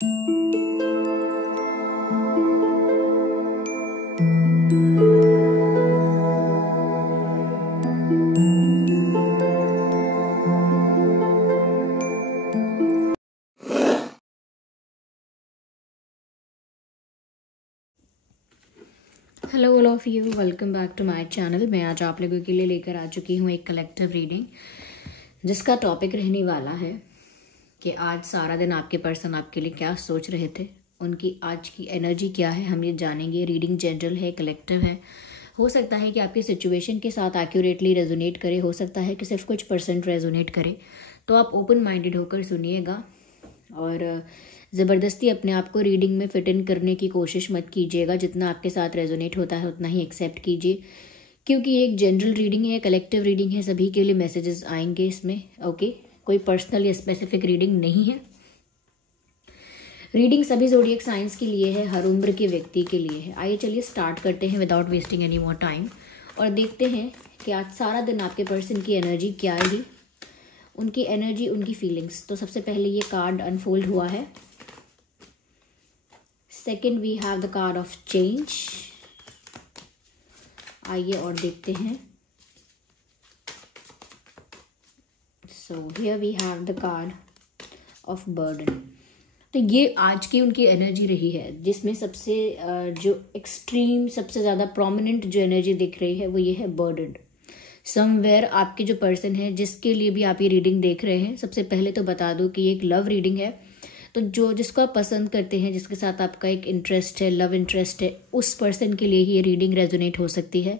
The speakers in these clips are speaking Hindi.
Hello all of you, welcome back to my channel. मैं आज आप लोगों के लिए लेकर आ चुकी हूँ एक कलेक्टिव रीडिंग, जिसका टॉपिक रहने वाला है कि आज सारा दिन आपके पर्सन आपके लिए क्या सोच रहे थे, उनकी आज की एनर्जी क्या है, हम ये जानेंगे। रीडिंग जनरल है, कलेक्टिव है। हो सकता है कि आपकी सिचुएशन के साथ एक्यूरेटली रेजोनेट करे, हो सकता है कि सिर्फ कुछ परसेंट रेजोनेट करे। तो आप ओपन माइंडेड होकर सुनिएगा और ज़बरदस्ती अपने आप को रीडिंग में फिट इन करने की कोशिश मत कीजिएगा। जितना आपके साथ रेजोनेट होता है उतना ही एक्सेप्ट कीजिए, क्योंकि ये एक जनरल रीडिंग है, कलेक्टिव रीडिंग है। सभी के लिए मैसेजेस आएंगे इसमें, ओके। कोई पर्सनल या स्पेसिफिक रीडिंग नहीं है। रीडिंग सभी ज़ोडिएक साइंस के लिए है, हर उम्र के व्यक्ति के लिए है। आइए चलिए स्टार्ट करते हैं without wasting any more time और देखते हैं कि आज सारा दिन आपके पर्सन की एनर्जी क्या है, उनकी एनर्जी, उनकी फीलिंग्स। तो सबसे पहले ये कार्ड अनफोल्ड हुआ है। Second we have the card of change. आइए और देखते हैं। So here we have the card of burden. तो ये आज की उनकी एनर्जी रही है, जिसमें सबसे जो एक्सट्रीम, सबसे ज़्यादा प्रोमिनेंट जो एनर्जी दिख रही है वो ये है बर्डन। समवेयर आपके जो पर्सन है, जिसके लिए भी आप ये रीडिंग देख रहे हैं, सबसे पहले तो बता दूं कि ये एक लव रीडिंग है। तो जो जिसको आप पसंद करते हैं, जिसके साथ आपका एक इंटरेस्ट है, लव इंटरेस्ट है, उस पर्सन के लिए ही ये रीडिंग रेजोनेट हो सकती है।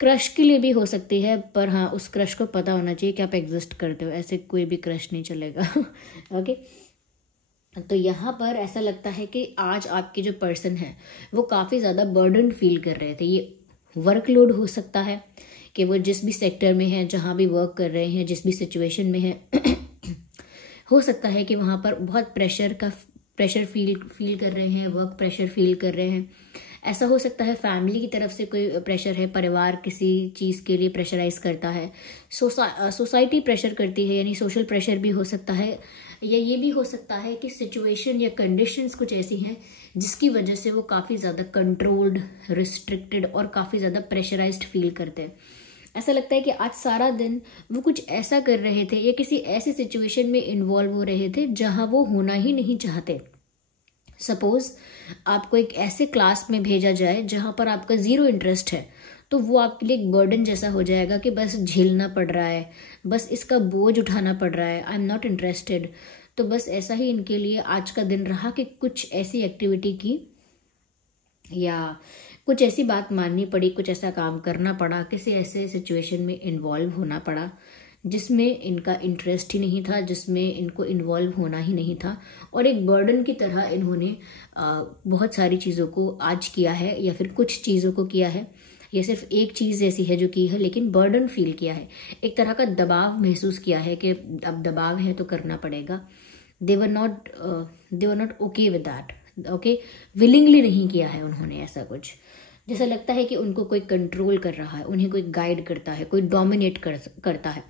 क्रश के लिए भी हो सकती है, पर हाँ, उस क्रश को पता होना चाहिए कि आप एग्जिस्ट करते हो। ऐसे कोई भी क्रश नहीं चलेगा। ओके। तो यहाँ पर ऐसा लगता है कि आज आपके जो पर्सन है वो काफ़ी ज़्यादा बर्डन फील कर रहे थे। ये वर्कलोड हो सकता है कि वो जिस भी सेक्टर में है, जहाँ भी वर्क कर रहे हैं, जिस भी सिचुएशन में है, हो सकता है कि वहाँ पर बहुत प्रेशर फील कर रहे हैं, वर्क प्रेशर फील कर रहे हैं। ऐसा हो सकता है फैमिली की तरफ से कोई प्रेशर है, परिवार किसी चीज़ के लिए प्रेशराइज करता है, सोसाइटी प्रेशर करती है, यानी सोशल प्रेशर भी हो सकता है। या ये भी हो सकता है कि सिचुएशन या कंडीशंस कुछ ऐसी हैं जिसकी वजह से वो काफ़ी ज़्यादा कंट्रोल्ड, रिस्ट्रिक्टेड और काफ़ी ज़्यादा प्रेशराइज्ड फील करते हैं। ऐसा लगता है कि आज सारा दिन वो कुछ ऐसा कर रहे थे या किसी ऐसी सिचुएशन में इन्वॉल्व हो रहे थे जहां वो होना ही नहीं चाहते। सपोज आपको एक ऐसे क्लास में भेजा जाए जहां पर आपका ज़ीरो इंटरेस्ट है, तो वो आपके लिए एक बर्डन जैसा हो जाएगा कि बस झेलना पड़ रहा है, बस इसका बोझ उठाना पड़ रहा है, आई एम नॉट इंटरेस्टेड। तो बस ऐसा ही इनके लिए आज का दिन रहा कि कुछ ऐसी एक्टिविटी की या कुछ ऐसी बात माननी पड़ी, कुछ ऐसा काम करना पड़ा, किसी ऐसे सिचुएशन में इन्वॉल्व होना पड़ा जिसमें इनका इंटरेस्ट ही नहीं था, जिसमें इनको इन्वॉल्व होना ही नहीं था। और एक बर्डन की तरह इन्होंने बहुत सारी चीज़ों को आज किया है, या फिर कुछ चीज़ों को किया है, या सिर्फ एक चीज़ ऐसी है जो की है, लेकिन बर्डन फील किया है, एक तरह का दबाव महसूस किया है कि अब दबाव है तो करना पड़ेगा। They were not okay with that, okay. Willingly नहीं किया है उन्होंने ऐसा कुछ। जैसा लगता है कि उनको कोई कंट्रोल कर रहा है, उन्हें कोई गाइड करता है, कोई डोमिनेट करता है।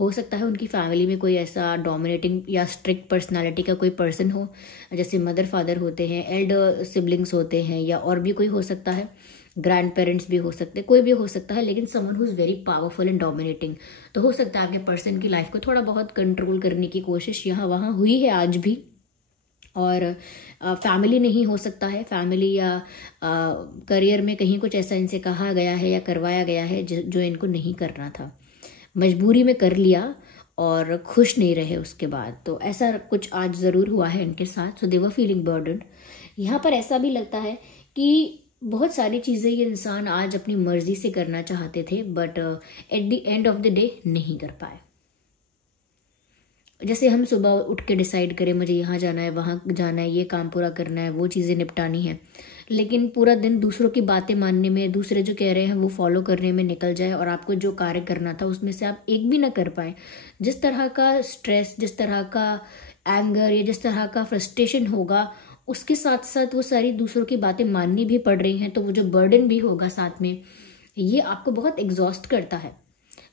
हो सकता है उनकी फैमिली में कोई ऐसा डोमिनेटिंग या स्ट्रिक्ट पर्सनालिटी का कोई पर्सन हो, जैसे मदर फादर होते हैं, एल्डर सिबलिंग्स होते हैं, या और भी कोई हो सकता है, ग्रैंड पेरेंट्स भी हो सकते हैं, कोई भी हो सकता है, लेकिन someone who is very powerful and dominating. तो हो सकता है आपके पर्सन की लाइफ को थोड़ा बहुत कंट्रोल करने की कोशिश यहाँ वहाँ हुई है आज भी। और फैमिली नहीं हो सकता है, फैमिली या करियर में कहीं कुछ ऐसा इनसे कहा गया है या करवाया गया है जो इनको नहीं करना था, मजबूरी में कर लिया और खुश नहीं रहे उसके बाद। तो ऐसा कुछ आज ज़रूर हुआ है इनके साथ। सो दे वर फीलिंग बर्डन। यहाँ पर ऐसा भी लगता है कि बहुत सारी चीज़ें ये इंसान आज अपनी मर्जी से करना चाहते थे, but at the end of the day नहीं कर पाए। जैसे हम सुबह उठ के डिसाइड करें मुझे यहाँ जाना है, वहाँ जाना है, ये काम पूरा करना है, वो चीज़ें निपटानी है, लेकिन पूरा दिन दूसरों की बातें मानने में, दूसरे जो कह रहे हैं वो फॉलो करने में निकल जाए और आपको जो कार्य करना था उसमें से आप एक भी ना कर पाए। जिस तरह का स्ट्रेस, जिस तरह का एंगर या जिस तरह का फ्रस्ट्रेशन होगा, उसके साथ साथ वो सारी दूसरों की बातें माननी भी पड़ रही हैं, तो वो जो बर्डन भी होगा साथ में, ये आपको बहुत एग्जॉस्ट करता है।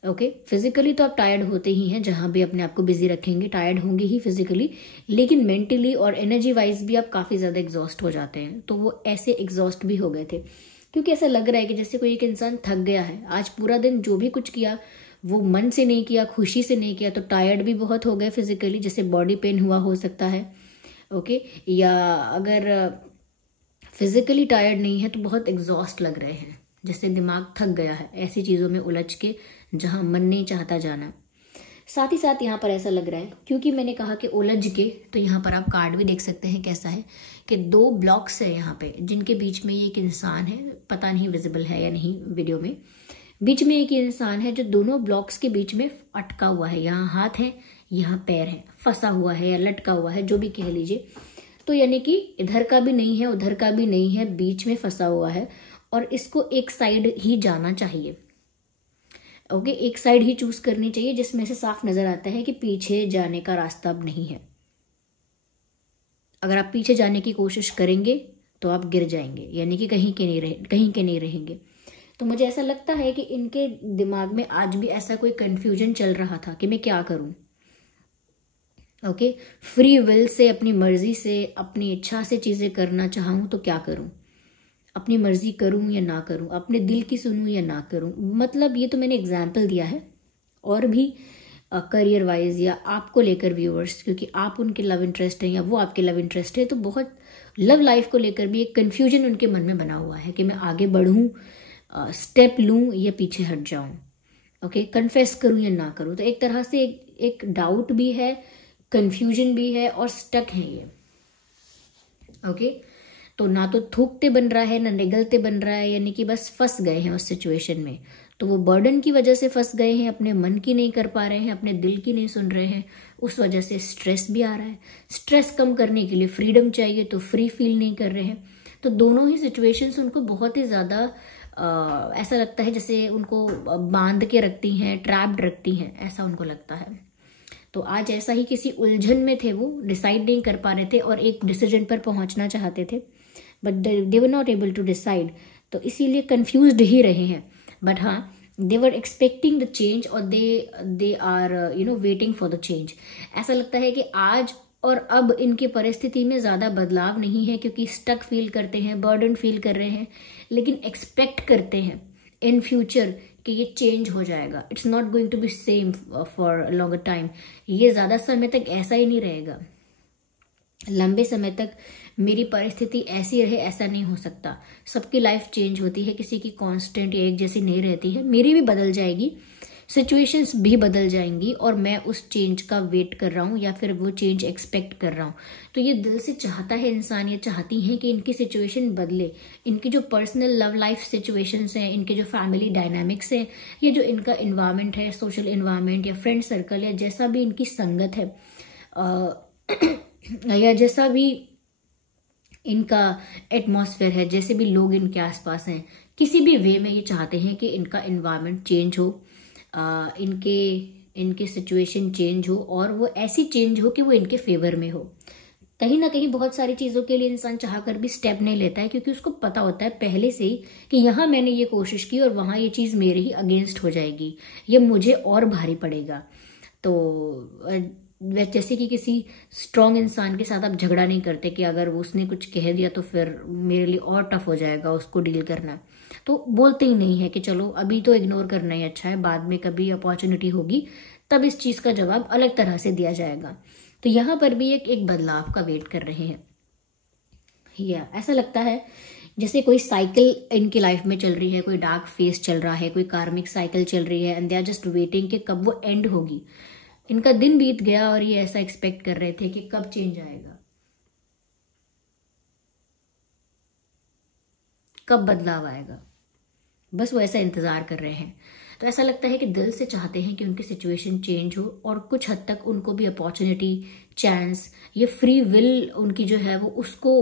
ओके, फिजिकली तो आप टायर्ड होते ही हैं, जहां भी अपने आप को बिजी रखेंगे टायर्ड होंगे ही फिजिकली, लेकिन मेंटली और एनर्जी वाइज भी आप काफी ज्यादा एग्जॉस्ट हो जाते हैं। तो वो ऐसे एग्जॉस्ट भी हो गए थे, क्योंकि ऐसा लग रहा है कि जैसे कोई एक इंसान थक गया है, आज पूरा दिन जो भी कुछ किया वो मन से नहीं किया, खुशी से नहीं किया, तो टायर्ड भी बहुत हो गए फिजिकली, जैसे बॉडी पेन हुआ हो सकता है। ओके, या अगर फिजिकली टायर्ड नहीं है तो बहुत एग्जॉस्ट लग रहे हैं, जैसे दिमाग थक गया है ऐसी चीज़ों में उलझ के जहां मन नहीं चाहता जाना। साथ ही साथ यहाँ पर ऐसा लग रहा है, क्योंकि मैंने कहा कि उलझ के, तो यहाँ पर आप कार्ड भी देख सकते हैं कैसा है कि 2 ब्लॉक्स है यहाँ पे, जिनके बीच में एक इंसान है, पता नहीं विजिबल है या नहीं वीडियो में। बीच में एक इंसान है जो दोनों ब्लॉक्स के बीच में अटका हुआ है, यहाँ हाथ है यहाँ पैर है, फंसा हुआ है या लटका हुआ है, जो भी कह लीजिए। तो यानी कि इधर का भी नहीं है उधर का भी नहीं है, बीच में फंसा हुआ है, और इसको एक साइड ही जाना चाहिए। ओके, एक साइड ही चूज करनी चाहिए, जिसमें से साफ नजर आता है कि पीछे जाने का रास्ता अब नहीं है। अगर आप पीछे जाने की कोशिश करेंगे तो आप गिर जाएंगे, यानी कि कहीं के नहीं रहेंगे। तो मुझे ऐसा लगता है कि इनके दिमाग में आज भी ऐसा कोई कंफ्यूजन चल रहा था कि मैं क्या करूं। ओके, फ्री विल से, अपनी मर्जी से, अपनी इच्छा से चीजें करना चाहूं तो क्या करूं, अपनी मर्जी करूं या ना करूं, अपने दिल की सुनूं या ना करूं। मतलब ये तो मैंने एग्जाम्पल दिया है, और भी करियर वाइज या आपको लेकर व्यूअर्स, क्योंकि आप उनके लव इंटरेस्ट हैं या वो आपके लव इंटरेस्ट है, तो बहुत लव लाइफ को लेकर भी एक कन्फ्यूजन उनके मन में बना हुआ है कि मैं आगे बढ़ूं, स्टेप लूं या पीछे हट जाऊं। ओके, कन्फेस करूं या ना करूं। तो एक तरह से एक डाउट भी है, कंफ्यूजन भी है, और स्टक है ये। ओके, तो ना तो थूकते बन रहा है ना निगलते बन रहा है, यानी कि बस फंस गए हैं उस सिचुएशन में। तो वो बर्डन की वजह से फंस गए हैं, अपने मन की नहीं कर पा रहे हैं, अपने दिल की नहीं सुन रहे हैं, उस वजह से स्ट्रेस भी आ रहा है। स्ट्रेस कम करने के लिए फ्रीडम चाहिए, तो फ्री फील नहीं कर रहे हैं। तो दोनों ही सिचुएशंस उनको बहुत ही ज्यादा ऐसा लगता है जैसे उनको बांध के रखती हैं, ट्रैप्ड रखती हैं, ऐसा उनको लगता है। तो आज ऐसा ही किसी उलझन में थे, वो डिसाइड नहीं कर पा रहे थे और एक डिसीजन पर पहुंचना चाहते थे, but they were not able to decide, तो इसीलिए कंफ्यूज्ड ही रहे हैं। बट हाँ, they were expecting the change, और they are waiting for the change. ऐसा लगता है कि आज और अब इनकी परिस्थिति में ज्यादा बदलाव नहीं है, क्योंकि स्टक फील करते हैं, बर्डन फील कर रहे हैं, लेकिन एक्सपेक्ट करते हैं इन फ्यूचर कि ये चेंज हो जाएगा। It's not going to be same for longer time. ये ज्यादा समय तक ऐसा ही नहीं रहेगा, लंबे समय तक मेरी परिस्थिति ऐसी रहे ऐसा नहीं हो सकता। सबकी लाइफ चेंज होती है, किसी की कांस्टेंट या एक जैसी नहीं रहती है। मेरी भी बदल जाएगी, सिचुएशंस भी बदल जाएंगी, और मैं उस चेंज का वेट कर रहा हूँ या फिर वो चेंज एक्सपेक्ट कर रहा हूँ। तो ये दिल से चाहता है इंसान, ये चाहती है कि इनकी सिचुएशन बदले, इनकी जो पर्सनल लव लाइफ सिचुएशंस हैं, इनके जो फैमिली डायनामिक्स हैं, ये जो इनका इन्वायरमेंट है, सोशल इन्वायरमेंट या फ्रेंड सर्कल या जैसा भी इनकी संगत है या जैसा भी इनका एटमॉस्फेयर है, जैसे भी लोग इनके आसपास हैं, किसी भी वे में ये चाहते हैं कि इनका इन्वायरमेंट चेंज हो, इनके सिचुएशन चेंज हो, और वो ऐसी चेंज हो कि वो इनके फेवर में हो। कहीं ना कहीं बहुत सारी चीजों के लिए इंसान चाह कर भी स्टेप नहीं लेता है, क्योंकि उसको पता होता है पहले से ही कि यहाँ मैंने ये कोशिश की और वहां ये चीज मेरे ही अगेंस्ट हो जाएगी, ये मुझे और भारी पड़ेगा। तो जैसे कि किसी स्ट्रांग इंसान के साथ आप झगड़ा नहीं करते कि अगर उसने कुछ कह दिया तो फिर मेरे लिए और टफ हो जाएगा उसको डील करना, तो बोलते ही नहीं है कि चलो अभी तो इग्नोर करना ही अच्छा है, बाद में कभी अपॉर्चुनिटी होगी तब इस चीज का जवाब अलग तरह से दिया जाएगा। तो यहाँ पर भी एक बदलाव का वेट कर रहे हैं। या ऐसा लगता है जैसे कोई साइकिल इनकी लाइफ में चल रही है, कोई डार्क फेस चल रहा है, कोई कार्मिक साइकिल चल रही है, and they are just waiting कि कब वो एंड होगी। इनका दिन बीत गया और ये ऐसा एक्सपेक्ट कर रहे थे कि कब चेंज आएगा, कब बदलाव आएगा, बस वो ऐसा इंतजार कर रहे हैं। तो ऐसा लगता है कि दिल से चाहते हैं कि उनकी सिचुएशन चेंज हो, और कुछ हद तक उनको भी अपॉर्चुनिटी, चांस, ये फ्री विल उनकी जो है वो उसको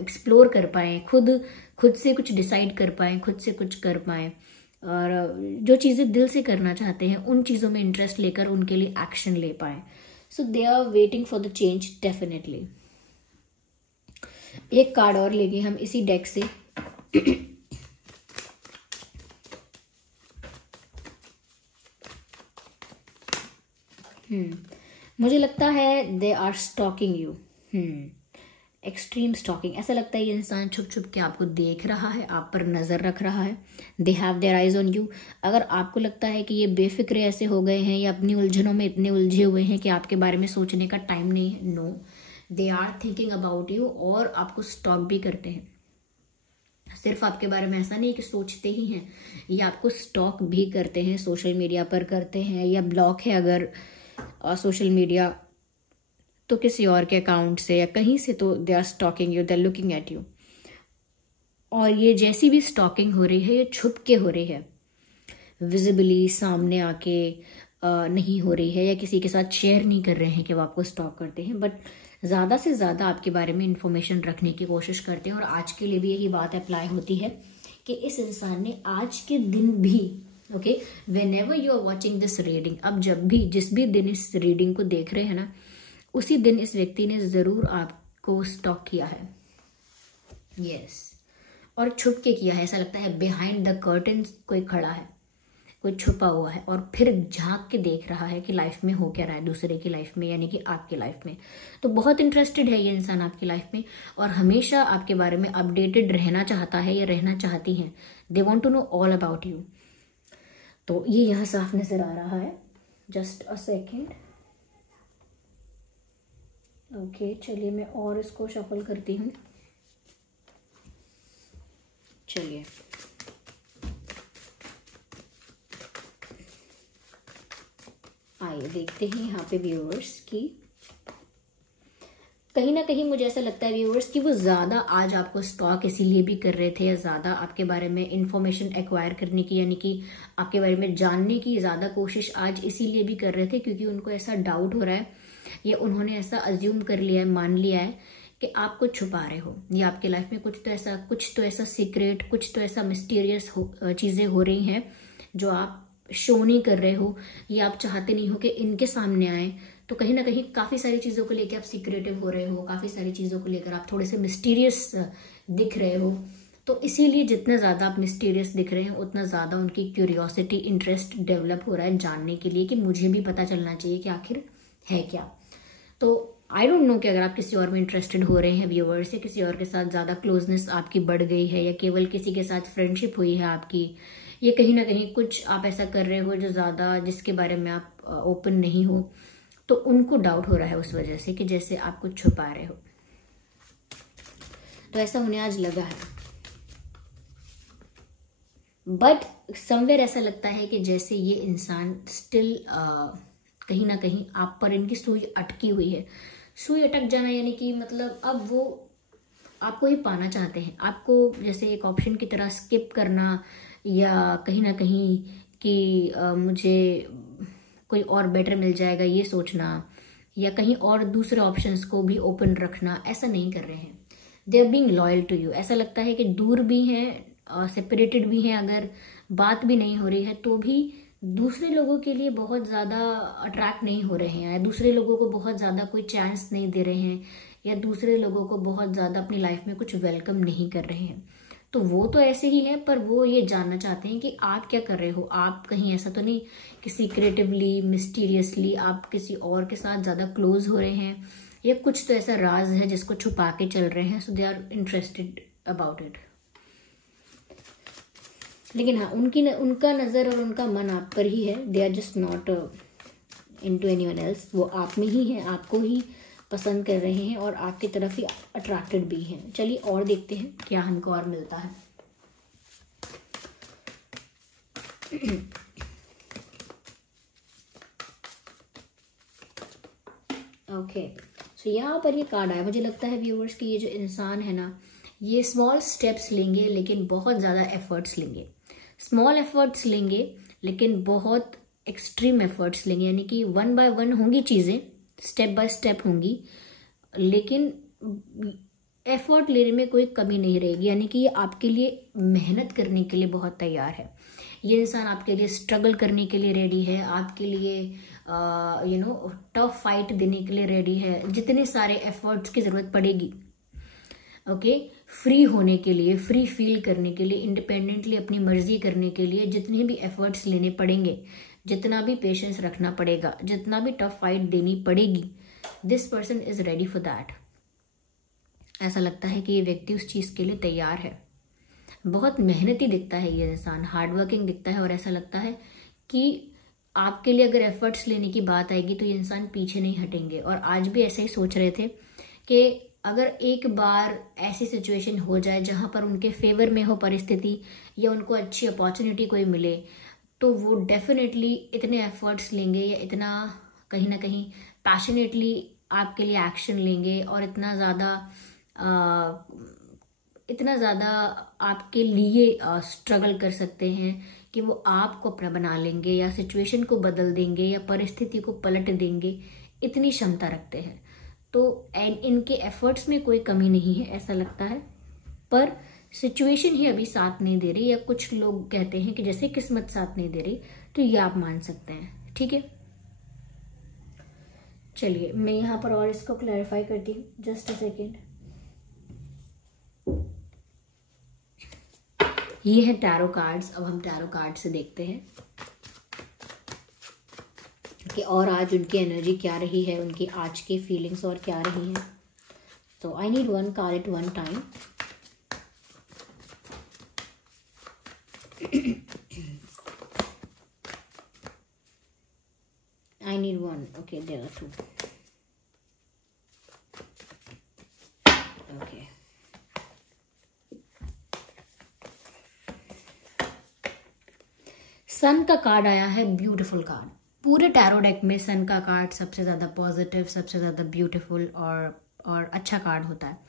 एक्सप्लोर कर पाए, खुद से कुछ डिसाइड कर पाए, खुद से कुछ कर पाए, और जो चीजें दिल से करना चाहते हैं उन चीजों में इंटरेस्ट लेकर उनके लिए एक्शन ले पाए। So they are waiting for the change definitely. एक कार्ड और लेंगे हम इसी डेक से। मुझे लगता है they are stalking you, extreme stalking. ऐसा लगता है ये इंसान छुप छुप के आपको देख रहा है, आप पर नज़र रख रहा है। They have their eyes on you. अगर आपको लगता है कि ये बेफिक्रे ऐसे हो गए हैं या अपनी उलझनों में इतने उलझे हुए हैं कि आपके बारे में सोचने का टाइम नहीं है, no, they are thinking about you और आपको स्टॉक भी करते हैं। सिर्फ आपके बारे में ऐसा नहीं कि सोचते ही हैं, ये आपको स्टॉक भी करते हैं, सोशल मीडिया पर करते हैं, या ब्लॉक है अगर सोशल मीडिया तो किसी और के अकाउंट से या कहीं से, तो they are stalking you, they are looking at you. और ये जैसी भी स्टॉकिंग हो रही है ये छुप के हो रही है, विजिबली सामने आके नहीं हो रही है, या किसी के साथ शेयर नहीं कर रहे हैं कि वो आपको स्टॉक करते हैं, बट ज़्यादा से ज़्यादा आपके बारे में इंफॉर्मेशन रखने की कोशिश करते हैं। और आज के लिए भी यही बात अप्लाई होती है कि इस इंसान ने आज के दिन भी, okay, whenever you are watching this reading, अब जब भी जिस भी दिन इस रीडिंग को देख रहे हैं ना, उसी दिन इस व्यक्ति ने ज़रूर आपको स्टॉक किया है, यस, और छुप के किया है। ऐसा लगता है बिहाइंड द कर्टन कोई खड़ा है, कोई छुपा हुआ है और फिर झांक के देख रहा है कि लाइफ में हो क्या रहा है दूसरे की लाइफ में, यानी कि आपकी लाइफ में। तो बहुत इंटरेस्टेड है ये इंसान आपकी लाइफ में और हमेशा आपके बारे में अपडेटेड रहना चाहता है या रहना चाहती हैं। They want to know all about you. तो ये यहाँ साफ नजर आ रहा है। Just a second. ओके, चलिए मैं और इसको शफल करती हूँ। चलिए, आइए देखते हैं यहाँ पे व्यूअर्स की। कहीं ना कहीं मुझे ऐसा लगता है व्यूअर्स कि वो ज़्यादा आज आपको स्टॉक इसीलिए भी कर रहे थे, या ज़्यादा आपके बारे में इंफॉर्मेशन एक्वायर करने की, यानी कि आपके बारे में जानने की ज़्यादा कोशिश आज इसीलिए भी कर रहे थे क्योंकि उनको ऐसा डाउट हो रहा है या उन्होंने ऐसा अज्यूम कर लिया है, मान लिया है कि आप कुछ छुपा रहे हो, या आपके लाइफ में कुछ तो ऐसा सीक्रेट, कुछ तो ऐसा मिस्टीरियस चीज़ें हो रही हैं जो आप शो नहीं कर रहे हो, या आप चाहते नहीं हो कि इनके सामने आए। तो कहीं ना कहीं काफ़ी सारी चीज़ों को लेकर आप सीक्रेटिव हो रहे हो, काफ़ी सारी चीज़ों को लेकर आप थोड़े से मिस्टीरियस दिख रहे हो। तो इसीलिए जितना ज़्यादा आप मिस्टीरियस दिख रहे हैं उतना ज़्यादा उनकी क्यूरियोसिटी, इंटरेस्ट डेवलप हो रहा है जानने के लिए कि मुझे भी पता चलना चाहिए कि आखिर है क्या। तो आई डोंट नो कि अगर आप किसी और में इंटरेस्टेड हो रहे हैं व्यूअर्स, या किसी और के साथ ज़्यादा क्लोजनेस आपकी बढ़ गई है, या केवल किसी के साथ फ्रेंडशिप हुई है आपकी, ये कहीं ना कहीं कुछ आप ऐसा कर रहे हो जो ज़्यादा जिसके बारे में आप ओपन नहीं हो, तो उनको डाउट हो रहा है उस वजह से कि जैसे आप कुछ छुपा रहे हो। तो ऐसा होने आज लगा है, बट समवेयर ऐसा लगता है कि जैसे ये इंसान स्टिल कहीं ना कहीं आप पर इनकी सुई अटकी हुई है। सुई अटक जाना यानी कि मतलब अब वो आपको ही पाना चाहते हैं, आपको जैसे एक ऑप्शन की तरह स्किप करना, या कहीं ना कहीं कि मुझे कोई और बेटर मिल जाएगा ये सोचना, या कहीं और दूसरे ऑप्शंस को भी ओपन रखना, ऐसा नहीं कर रहे हैं। They are being loyal to you. ऐसा लगता है कि दूर भी हैं, सेपरेटेड भी हैं, अगर बात भी नहीं हो रही है तो भी दूसरे लोगों के लिए बहुत ज़्यादा अट्रैक्ट नहीं हो रहे हैं, या दूसरे लोगों को बहुत ज़्यादा कोई चांस नहीं दे रहे हैं, या दूसरे लोगों को बहुत ज़्यादा अपनी लाइफ में कुछ वेलकम नहीं कर रहे हैं। तो वो तो ऐसे ही है, पर वो ये जानना चाहते हैं कि आप क्या कर रहे हो। आप कहीं ऐसा तो नहीं कि सीक्रेटिवली, मिस्टीरियसली आप किसी और के साथ ज़्यादा क्लोज हो रहे हैं, या कुछ तो ऐसा राज है जिसको छुपा के चल रहे हैं। So they are interested about it. लेकिन हाँ, उनका नज़र और उनका मन आप पर ही है। They are just not into anyone else. वो आप में ही है, आपको ही पसंद कर रहे हैं और आपकी तरफ ही अट्रैक्टेड भी हैं। चलिए और देखते हैं क्या हमको और मिलता है। ओके, सो यहाँ पर ये कार्ड आया। मुझे लगता है व्यूअर्स कि ये जो इंसान है ना, ये स्मॉल स्टेप्स लेंगे लेकिन बहुत ज़्यादा एफर्ट्स लेंगे। स्मॉल एफर्ट्स लेंगे लेकिन बहुत एक्सट्रीम एफर्ट्स लेंगे, यानी कि 1 by 1 होंगी चीज़ें, स्टेप बाय स्टेप होंगी, लेकिन एफर्ट लेने में कोई कमी नहीं रहेगी। यानी कि ये आपके लिए मेहनत करने के लिए बहुत तैयार है। ये इंसान आपके लिए स्ट्रगल करने के लिए रेडी है, आपके लिए टफ फाइट देने के लिए रेडी है। जितने सारे एफर्ट्स की ज़रूरत पड़ेगी, ओके, फ्री होने के लिए, फ्री फील करने के लिए, इंडिपेंडेंटली अपनी मर्जी करने के लिए जितने भी एफर्ट्स लेने पड़ेंगे, जितना भी पेशेंस रखना पड़ेगा, जितना भी टफ फाइट देनी पड़ेगी, this person is ready for that. ऐसा लगता है कि ये व्यक्ति उस चीज के लिए तैयार है। बहुत मेहनती दिखता है ये इंसान, हार्डवर्किंग दिखता है, और ऐसा लगता है कि आपके लिए अगर एफर्ट्स लेने की बात आएगी तो ये इंसान पीछे नहीं हटेंगे। और आज भी ऐसे ही सोच रहे थे कि अगर एक बार ऐसी सिचुएशन हो जाए जहां पर उनके फेवर में हो परिस्थिति, या उनको अच्छी अपॉर्चुनिटी कोई मिले, तो वो डेफिनेटली इतने एफर्ट्स लेंगे या इतना कहीं ना कहीं पैशनेटली आपके लिए एक्शन लेंगे, और इतना ज़्यादा आपके लिए स्ट्रगल कर सकते हैं कि वो आपको अपना बना लेंगे, या सिचुएशन को बदल देंगे, या परिस्थिति को पलट देंगे। इतनी क्षमता रखते हैं। तो इनके एफर्ट्स में कोई कमी नहीं है ऐसा लगता है, पर सिचुएशन ही अभी साथ नहीं दे रही, या कुछ लोग कहते हैं कि जैसे किस्मत साथ नहीं दे रही, तो ये आप मान सकते हैं। ठीक है, चलिए मैं यहाँ पर और इसको क्लैरिफाई करती हूँ। Just a second. ये है टैरो कार्ड्स। अब हम टैरो कार्ड से देखते हैं कि और आज उनकी एनर्जी क्या रही है, उनकी आज की फीलिंग्स और क्या रही हैं। तो I need one card at one time. I need one. Okay, there are two. Okay. Sun का कार्ड आया है, ब्यूटीफुल कार्ड। पूरे टैरो डेक में सन का कार्ड सबसे ज़्यादा पॉजिटिव, सबसे ज़्यादा ब्यूटीफुल और अच्छा कार्ड होता है।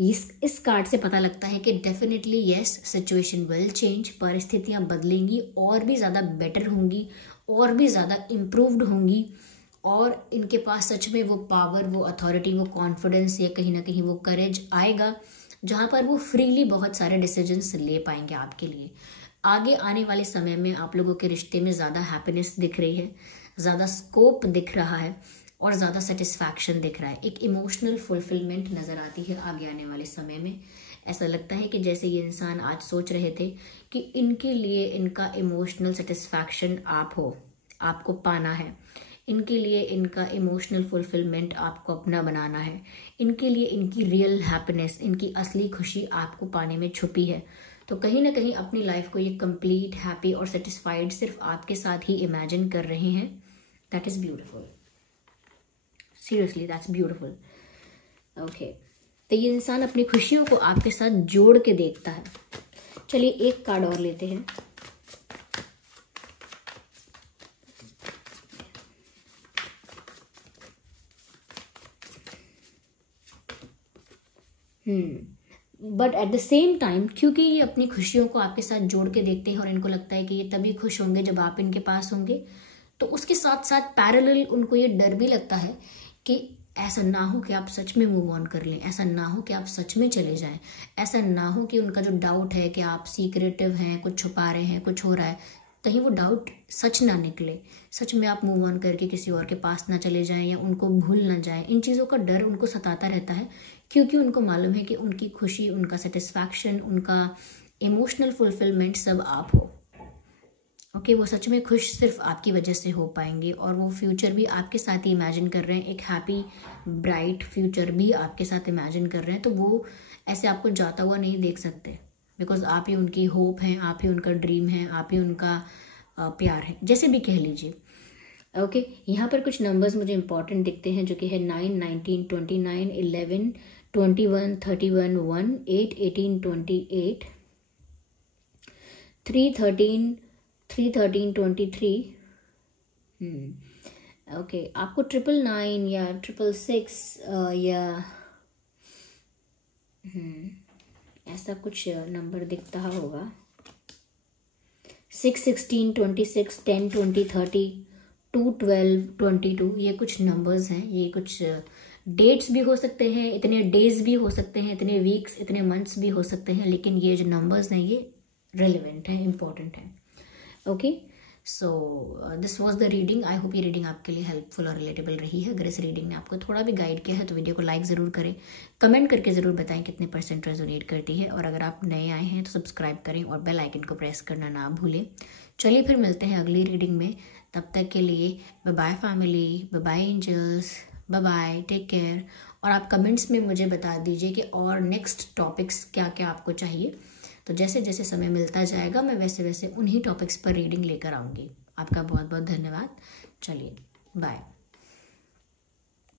इस कार्ड से पता लगता है कि definitely yes, situation will change, परिस्थितियाँ बदलेंगी, और भी ज़्यादा बेटर होंगी, और भी ज़्यादा इम्प्रूव्ड होंगी, और इनके पास सच में वो पावर, वो अथॉरिटी, वो कॉन्फिडेंस, या कहीं ना कहीं वो करेज आएगा जहाँ पर वो फ्रीली बहुत सारे डिसीजंस ले पाएंगे आपके लिए। आगे आने वाले समय में आप लोगों के रिश्ते में ज़्यादा हैप्पीनेस दिख रही है, ज़्यादा स्कोप दिख रहा है, और ज़्यादा सेटिस्फैक्शन दिख रहा है। एक इमोशनल फुलफिलमेंट नज़र आती है आगे आने वाले समय में। ऐसा लगता है कि जैसे ये इंसान आज सोच रहे थे कि इनके लिए इनका इमोशनल सेटिस्फैक्शन आप हो, आपको पाना है, इनके लिए इनका इमोशनल फुलफिलमेंट आपको अपना बनाना है, इनके लिए इनकी रियल हैप्पीनेस, इनकी असली खुशी आपको पाने में छुपी है। तो कहीं ना कहीं अपनी लाइफ को ये कंप्लीट, हैप्पी और सेटिस्फाइड सिर्फ आपके साथ ही इमेजिन कर रहे हैं। That is beautiful, seriously that's beautiful. Okay, तो ये इंसान अपनी खुशियों को आपके साथ जोड़ के देखता है। चलिए एक कार्ड और लेते हैं। But at the same time, क्योंकि ये अपनी खुशियों को आपके साथ जोड़ के देखते हैं और इनको लगता है कि ये तभी खुश होंगे जब आप इनके पास होंगे, तो उसके साथ साथ पैरेलल उनको ये डर भी लगता है कि ऐसा ना हो कि आप सच में मूव ऑन कर लें, ऐसा ना हो कि आप सच में चले जाएं, ऐसा ना हो कि उनका जो डाउट है कि आप सीक्रेटिव हैं, कुछ छुपा रहे हैं, कुछ हो रहा है, कहीं वो डाउट सच ना निकले, सच में आप मूव ऑन करके किसी और के पास ना चले जाएं, या उनको भूल ना जाएं। इन चीज़ों का डर उनको सताता रहता है, क्योंकि उनको मालूम है कि उनकी खुशी, उनका सेटिस्फैक्शन, उनका इमोशनल फुलफिलमेंट सब आप हो। ओके, वो सच में खुश सिर्फ आपकी वजह से हो पाएंगे, और वो फ्यूचर भी आपके साथ ही इमेजिन कर रहे हैं, एक हैप्पी ब्राइट फ्यूचर भी आपके साथ इमेजिन कर रहे हैं। तो वो ऐसे आपको जाता हुआ नहीं देख सकते, बिकॉज आप ही उनकी होप हैं, आप ही उनका ड्रीम है, आप ही उनका प्यार है, जैसे भी कह लीजिए। ओके, यहाँ पर कुछ नंबर्स मुझे इंपॉर्टेंट दिखते हैं, जो कि है 9, 19, 29, 11, 21, 31, 1, 8, 18, 28, 3, 13, 23। ओके, आपको 999 या 666 या ऐसा कुछ नंबर दिखता होगा। 6, 16, 26, 10, 20, 30, 2, 12, 22, ये कुछ नंबर्स हैं। ये कुछ डेट्स भी हो सकते हैं, इतने डेज भी हो सकते हैं, इतने वीक्स, इतने मंथ्स भी हो सकते हैं, लेकिन ये जो नंबर्स हैं ये रेलिवेंट हैं, इंपॉर्टेंट हैं। Okay, so this was the reading. I hope ये रीडिंग आपके लिए हेल्पफुल और रिलेटेबल रही है। अगर इस रीडिंग ने आपको थोड़ा भी गाइड किया है तो वीडियो को लाइक ज़रूर करें, कमेंट करके ज़रूर बताएं कितने % रेजोनेट करती है, और अगर आप नए आए हैं तो सब्सक्राइब करें और बेल आइकन को प्रेस करना ना भूलें। चलिए फिर मिलते हैं अगली रीडिंग में। तब तक के लिए bye bye family, bye bye angels, bye bye, take care. और आप कमेंट्स में मुझे बता दीजिए कि और नेक्स्ट टॉपिक्स क्या क्या आपको चाहिए। तो जैसे जैसे समय मिलता जाएगा मैं वैसे वैसे उन्हीं टॉपिक्स पर रीडिंग लेकर आऊँगी। आपका बहुत बहुत धन्यवाद। चलिए बाय।